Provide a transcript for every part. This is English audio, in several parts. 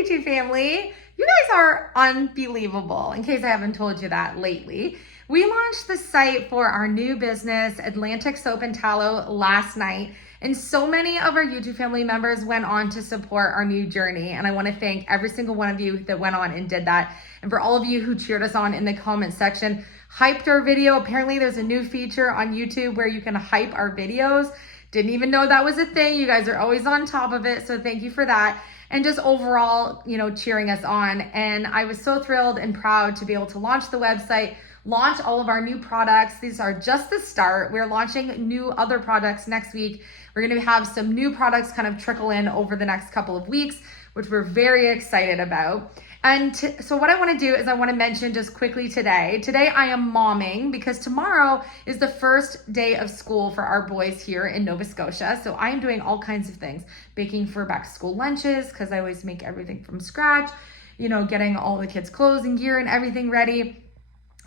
YouTube family. You guys are unbelievable, in case I haven't told you that lately. We launched the site for our new business, Atlantic Soap and Tallow, last night, and so many of our YouTube family members went on to support our new journey, and I want to thank every single one of you that went on and did that. And for all of you who cheered us on in the comment section, hyped our video. Apparently there's a new feature on YouTube where you can hype our videos. Didn't even know that was a thing. You guys are always on top of it, so thank you for that. And just overall, cheering us on. And I was so thrilled and proud to be able to launch the website, launch all of our new products. These are just the start. We're launching new other products next week. We're going to have some new products kind of trickle in over the next couple of weeks, which we're very excited about. And so what I want to do is I want to mention just quickly today I am momming because tomorrow is the first day of school for our boys here in Nova Scotia. So I am doing all kinds of things, baking for back to school lunches because I always make everything from scratch, getting all the kids' clothes and gear and everything ready.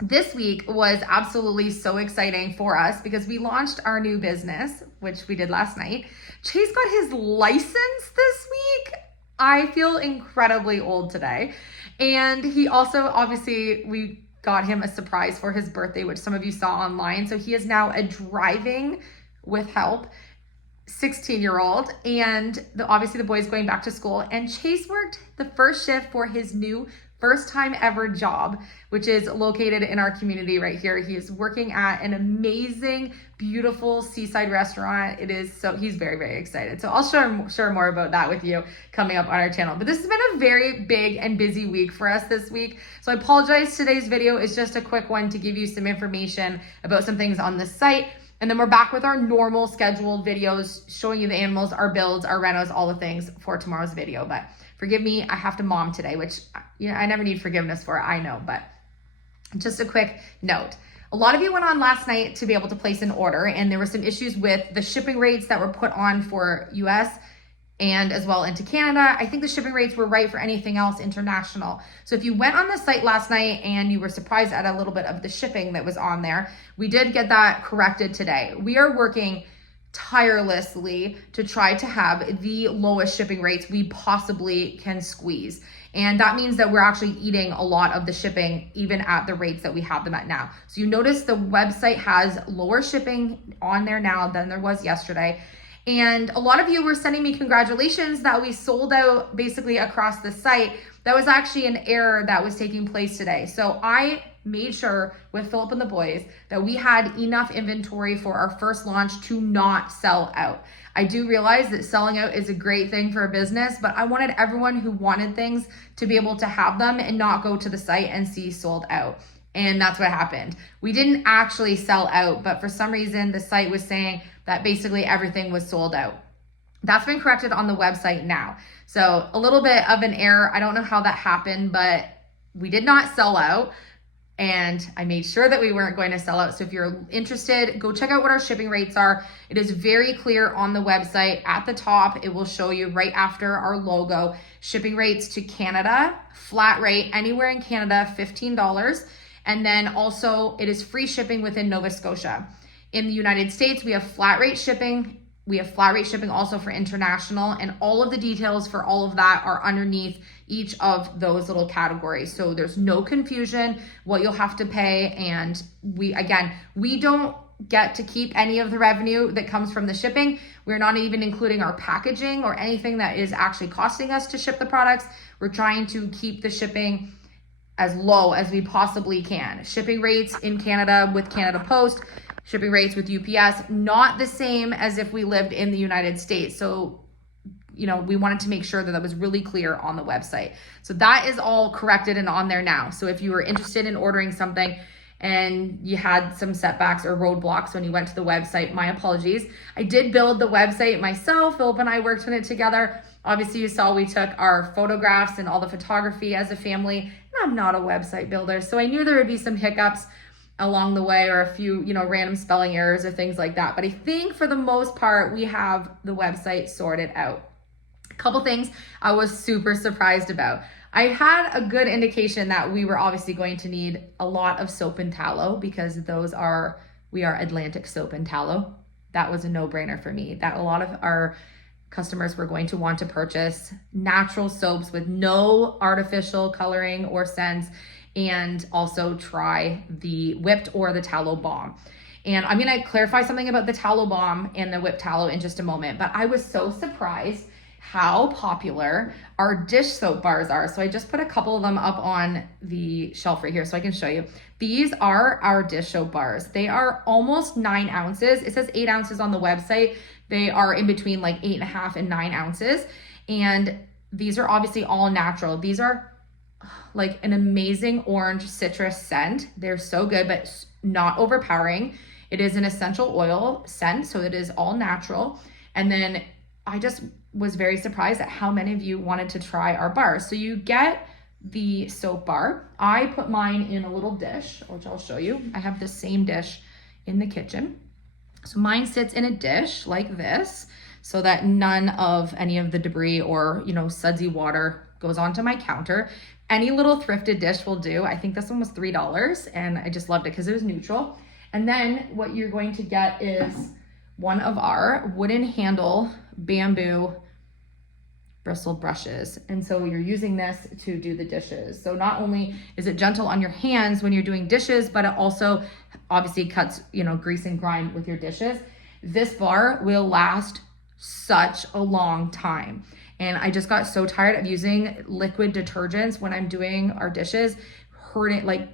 This week was absolutely so exciting for us because we launched our new business, which we did last night. Chase got his license this week. I feel incredibly old today. And he also, obviously, we got him a surprise for his birthday, which some of you saw online. So he is now a driving with help 16-year-old. And obviously the boy's going back to school. And Chase worked the first shift for his new first time ever job, which is located in our community right here. He is working at an amazing, beautiful seaside restaurant. He's very, very excited. So I'll share more about that with you coming up on our channel. But this has been a very big and busy week for us this week. So I apologize. Today's video is just a quick one to give you some information about some things on the site. And then we're back with our normal scheduled videos showing you the animals, our builds, our renos, all the things for tomorrow's video. But forgive me, I have to mom today, which I never need forgiveness for, I know, but just a quick note. A lot of you went on last night to be able to place an order, and there were some issues with the shipping rates that were put on for US and as well into Canada. I think the shipping rates were right for anything else international. So if you went on the site last night and you were surprised at a little bit of the shipping that was on there, we did get that corrected today. We are working tirelessly to try to have the lowest shipping rates we possibly can squeeze. And that means that we're actually eating a lot of the shipping even at the rates that we have them at now. So you notice the website has lower shipping on there now than there was yesterday. And a lot of you were sending me congratulations that we sold out basically across the site. That was actually an error that was taking place today. So I made sure with Philip and the boys that we had enough inventory for our first launch to not sell out. I do realize that selling out is a great thing for a business, but I wanted everyone who wanted things to be able to have them and not go to the site and see sold out. And that's what happened. We didn't actually sell out, but for some reason the site was saying that basically everything was sold out. That's been corrected on the website now. So a little bit of an error. I don't know how that happened, but we did not sell out. And I made sure that we weren't going to sell out. So if you're interested, go check out what our shipping rates are. It is very clear on the website. At the top, it will show you right after our logo, shipping rates to Canada, flat rate anywhere in Canada, $15. And then also it is free shipping within Nova Scotia. In the United States, we have flat rate shipping. We have flat rate shipping also for international, and all of the details for all of that are underneath each of those little categories. So there's no confusion what you'll have to pay. And we don't get to keep any of the revenue that comes from the shipping. We're not even including our packaging or anything that is actually costing us to ship the products. We're trying to keep the shipping as low as we possibly can. Shipping rates in Canada with Canada Post, shipping rates with UPS, not the same as if we lived in the United States. So, we wanted to make sure that that was really clear on the website. So that is all corrected and on there now. So if you were interested in ordering something and you had some setbacks or roadblocks when you went to the website, my apologies. I did build the website myself. Philip and I worked on it together. Obviously you saw we took our photographs and all the photography as a family. And I'm not a website builder, so I knew there would be some hiccups along the way or a few, random spelling errors or things like that. But I think for the most part, we have the website sorted out. A couple things I was super surprised about. I had a good indication that we were obviously going to need a lot of soap and tallow because we are Atlantic Soap and Tallow. That was a no-brainer for me. That a lot of our customers were going to want to purchase natural soaps with no artificial coloring or scents, and also try the whipped or the tallow balm. And I'm gonna clarify something about the tallow balm and the whipped tallow in just a moment, but I was so surprised how popular our dish soap bars are. So I just put a couple of them up on the shelf right here so I can show you. These are our dish soap bars. They are almost 9 ounces. It says 8 ounces on the website. They are in between like 8.5 and 9 ounces. And these are obviously all natural. These are like an amazing orange citrus scent. They're so good, but not overpowering. It is an essential oil scent, so it is all natural. And then I just was very surprised at how many of you wanted to try our bars. So you get the soap bar. I put mine in a little dish, which I'll show you. I have the same dish in the kitchen. So mine sits in a dish like this so that none of any of the debris or, sudsy water goes onto my counter. Any little thrifted dish will do. I think this one was $3 and I just loved it because it was neutral. And then what you're going to get is one of our wooden handle bamboo bristle brushes. And so you're using this to do the dishes. So not only is it gentle on your hands when you're doing dishes, but it also obviously cuts, grease and grime with your dishes. This bar will last such a long time. And I just got so tired of using liquid detergents when I'm doing our dishes, hurting,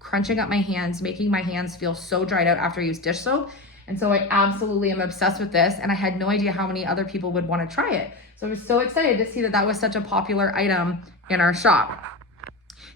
crunching up my hands, making my hands feel so dried out after I use dish soap. And so I absolutely am obsessed with this. And I had no idea how many other people would want to try it. So I was so excited to see that that was such a popular item in our shop.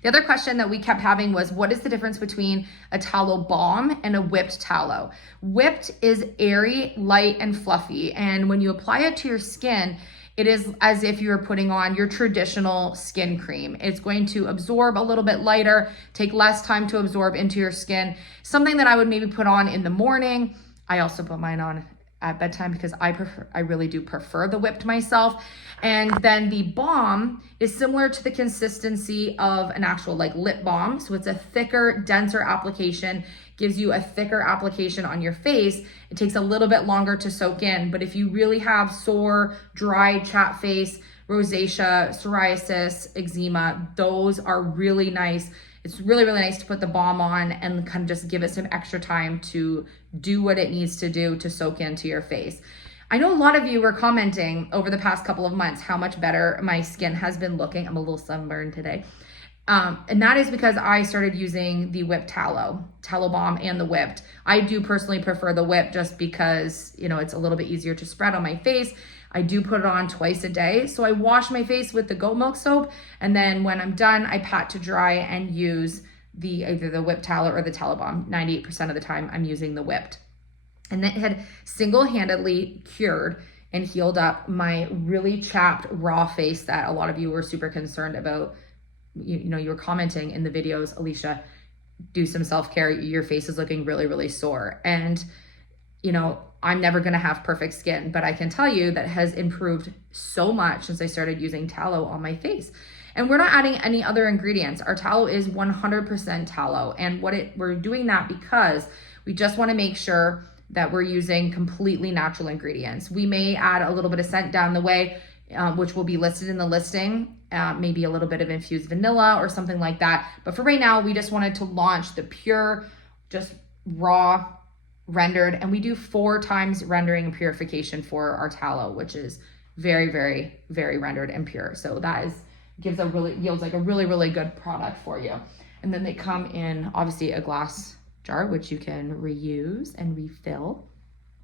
The other question that we kept having was, what is the difference between a tallow balm and a whipped tallow? Whipped is airy, light, and fluffy. And when you apply it to your skin, it is as if you're putting on your traditional skin cream. It's going to absorb a little bit lighter, take less time to absorb into your skin. Something that I would maybe put on in the morning. I also put mine on at bedtime because I really do prefer the whipped myself. And then the balm is similar to the consistency of an actual lip balm. So it's a thicker, denser application, gives you a thicker application on your face. It takes a little bit longer to soak in, but if you really have sore, dry, chapped face, rosacea, psoriasis, eczema, those are really nice. It's really, really nice to put the balm on and kind of just give it some extra time to do what it needs to do to soak into your face. I know a lot of you were commenting over the past couple of months how much better my skin has been looking. I'm a little sunburned today. And that is because I started using the whipped tallow balm and the whipped. I do personally prefer the whipped just because, it's a little bit easier to spread on my face. I do put it on twice a day. So I wash my face with the goat milk soap. And then when I'm done, I pat to dry and use either the whipped tallow or the tallow balm. 98% of the time I'm using the whipped. And that had single-handedly cured and healed up my really chapped raw face that a lot of you were super concerned about. You were commenting in the videos, Elysia, do some self-care. Your face is looking really, really sore. And, I'm never going to have perfect skin, but I can tell you that has improved so much since I started using tallow on my face. And we're not adding any other ingredients. Our tallow is 100% tallow. And we're doing that because we just want to make sure that we're using completely natural ingredients. We may add a little bit of scent down the way, which will be listed in the listing, maybe a little bit of infused vanilla or something like that. But for right now, we just wanted to launch the pure, just raw rendered, and we do 4 times rendering and purification for our tallow, which is very, very, very rendered and pure. So that yields like a really, really good product for you. And then they come in obviously a glass jar, which you can reuse and refill.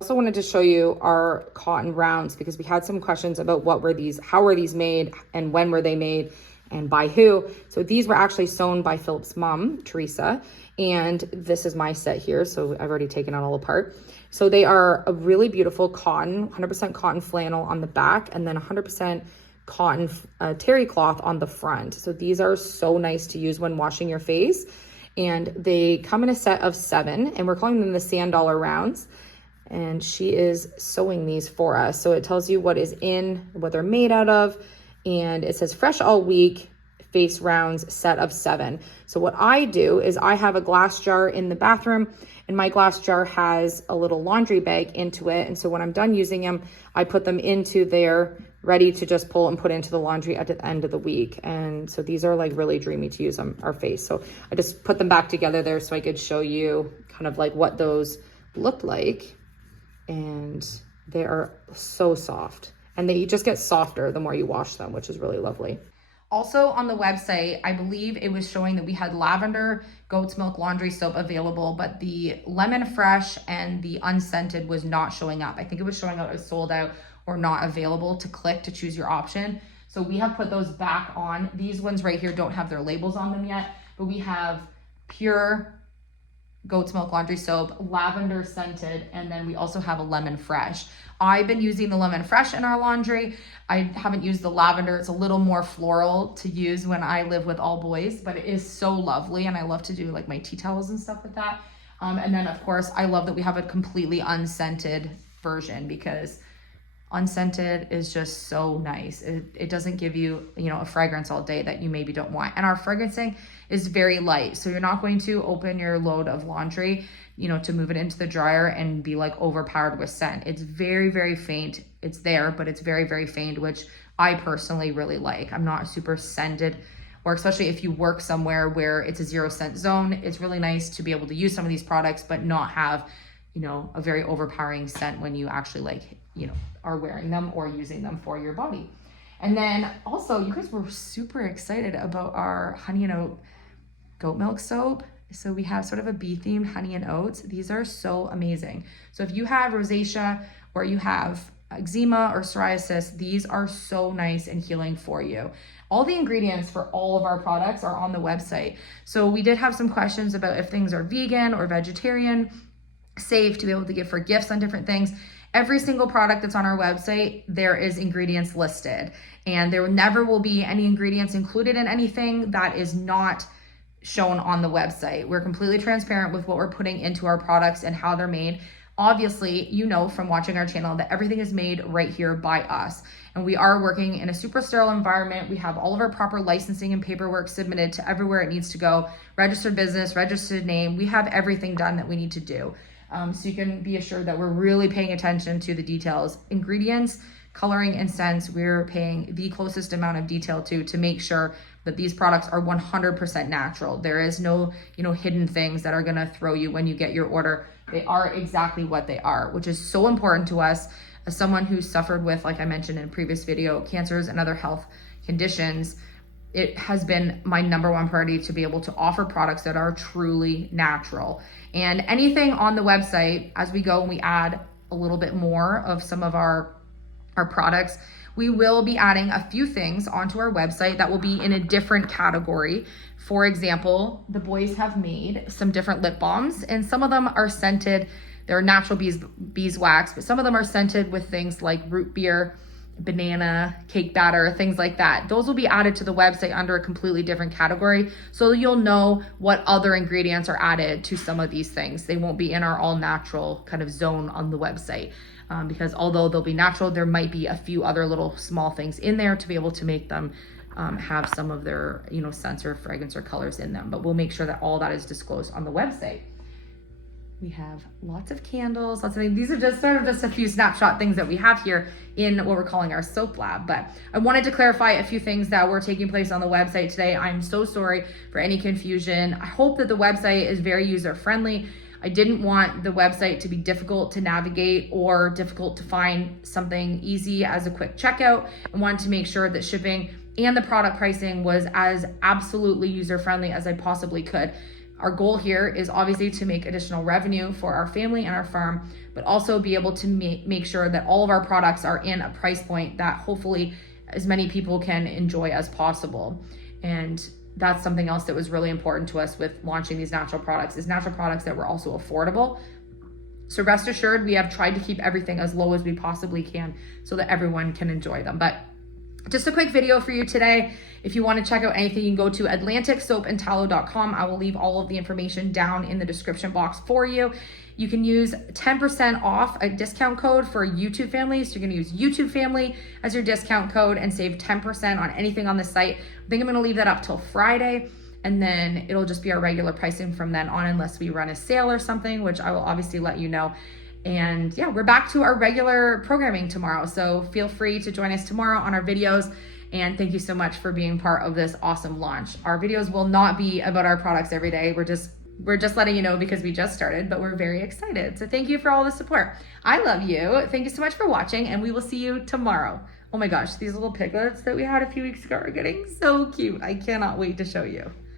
I also wanted to show you our cotton rounds because we had some questions about how were these made, and when were they made, and by who. So these were actually sewn by Philip's mom, Teresa, and this is my set here. So I've already taken it all apart. So they are a really beautiful cotton, 100% cotton flannel on the back, and then 100% cotton terry cloth on the front. So these are so nice to use when washing your face. And they come in a set of 7, and we're calling them the sand dollar rounds. And she is sewing these for us. So it tells you what is in, what they're made out of, and it says fresh all week, face rounds set of 7. So what I do is I have a glass jar in the bathroom, and my glass jar has a little laundry bag into it. And so when I'm done using them, I put them into there, ready to just pull and put into the laundry at the end of the week. And so these are like really dreamy to use on our face. So I just put them back together there so I could show you kind of like what those look like. And they are so soft, and they just get softer the more you wash them, which is really lovely. Also on the website, I believe it was showing that we had lavender goat's milk laundry soap available, but the lemon fresh and the unscented was not showing up. I think it was showing up as sold out or not available to click to choose your option. So we have put those back on. These ones right here don't have their labels on them yet, but we have pure goat's milk laundry soap, lavender scented, and then we also have a lemon fresh. I've been using the lemon fresh in our laundry. I haven't used the lavender. It's a little more floral to use when I live with all boys, but it is so lovely, and I love to do like my tea towels and stuff with that. And then of course, I love that we have a completely unscented version, because unscented is just so nice. It doesn't give you, a fragrance all day that you maybe don't want. And our fragrancing is very light. So you're not going to open your load of laundry, to move it into the dryer and be like overpowered with scent. It's very, very faint. It's there, but it's very, very faint, which I personally really like. I'm not super scented, or especially if you work somewhere where it's a 0 scent zone, it's really nice to be able to use some of these products, but not have, a very overpowering scent when you actually are wearing them or using them for your body. And then also, you guys were super excited about our honey and oat goat milk soap. So we have sort of a bee themed honey and oats. These are so amazing. So if you have rosacea or you have eczema or psoriasis, these are so nice and healing for you. All the ingredients for all of our products are on the website. So we did have some questions about if things are vegan or vegetarian, safe to be able to give for gifts on different things. Every single product that's on our website, there is ingredients listed, and there never will be any ingredients included in anything that is not shown on the website. We're completely transparent with what we're putting into our products and how they're made. Obviously, from watching our channel that everything is made right here by us. And we are working in a super sterile environment. We have all of our proper licensing and paperwork submitted to everywhere it needs to go. Registered business, registered name. We have everything done that we need to do. So you can be assured that we're really paying attention to the details. Ingredients, coloring, and scents, we're paying the closest amount of detail to make sure that these products are 100% natural. There is no, hidden things that are gonna throw you when you get your order. They are exactly what they are, which is so important to us as someone who's suffered with, like I mentioned in a previous video, cancers and other health conditions. It has been my number one priority to be able to offer products that are truly natural. And anything on the website, as we go and we add a little bit more of some of our products, we will be adding a few things onto our website that will be in a different category. For example, the boys have made some different lip balms, and some of them are scented. They're natural beeswax, but some of them are scented with things like root beer, banana, cake batter, things like that. Those will be added to the website under a completely different category, so you'll know what other ingredients are added to some of these things. They won't be in our all natural kind of zone on the website, because although they'll be natural, there might be a few other little small things in there to be able to make them have some of their scents or fragrance or colors in them. But we'll make sure that all that is disclosed on the website. We have lots of candles, lots of things. These are just sort of just a few snapshot things that we have here in what we're calling our soap lab. But I wanted to clarify a few things that were taking place on the website today. I'm so sorry for any confusion. I hope that the website is very user-friendly. I didn't want the website to be difficult to navigate or difficult to find something easy as a quick checkout. I wanted to make sure that shipping and the product pricing was as absolutely user-friendly as I possibly could. Our goal here is obviously to make additional revenue for our family and our farm, but also be able to make sure that all of our products are in a price point that hopefully as many people can enjoy as possible. And that's something else that was really important to us with launching these natural products, is natural products that were also affordable. So rest assured, we have tried to keep everything as low as we possibly can so that everyone can enjoy them. But just a quick video for you today. If you want to check out anything, you can go to atlanticsoapandtallow.com. I will leave all of the information down in the description box for you. You can use 10% off a discount code for YouTube family. So you're going to use YouTube family as your discount code and save 10% on anything on the site. I think I'm going to leave that up till Friday, and then it'll just be our regular pricing from then on, unless we run a sale or something, which I will obviously let you know. And yeah, we're back to our regular programming tomorrow. So feel free to join us tomorrow on our videos. And thank you so much for being part of this awesome launch. Our videos will not be about our products every day. We're just letting you know because we just started, but we're very excited. So thank you for all the support. I love you. Thank you so much for watching, and we will see you tomorrow. Oh my gosh, these little piglets that we had a few weeks ago are getting so cute. I cannot wait to show you.